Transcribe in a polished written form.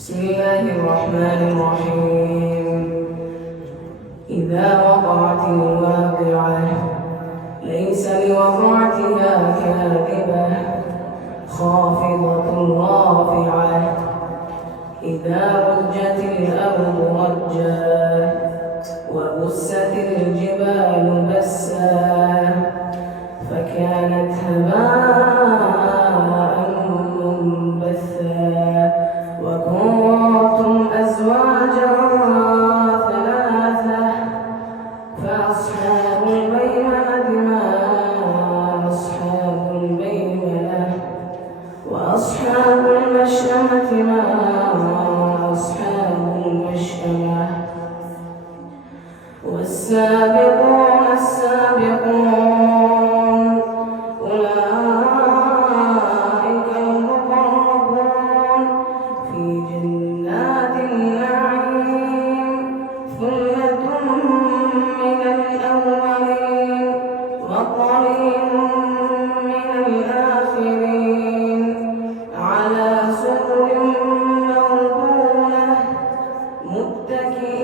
بسم الله الرحمن الرحيم. إذا وقعت الواقعة ليس لوقعتها كاذبة خافضة رافعة إذا رجت الأرض رجا وبست الجبال بسا فكانت هباء منبثا وكنتم أزواجا ثلاثة فأصحاب الميمنة ما أصحاب الميمنة وأصحاب المشأمة ما أصحاب المشأمة والسابقون السابقون أولئك المقربون في جنات النعيم ثلة من الأولين وقليل من الآخرين على سرر موضونة متكئين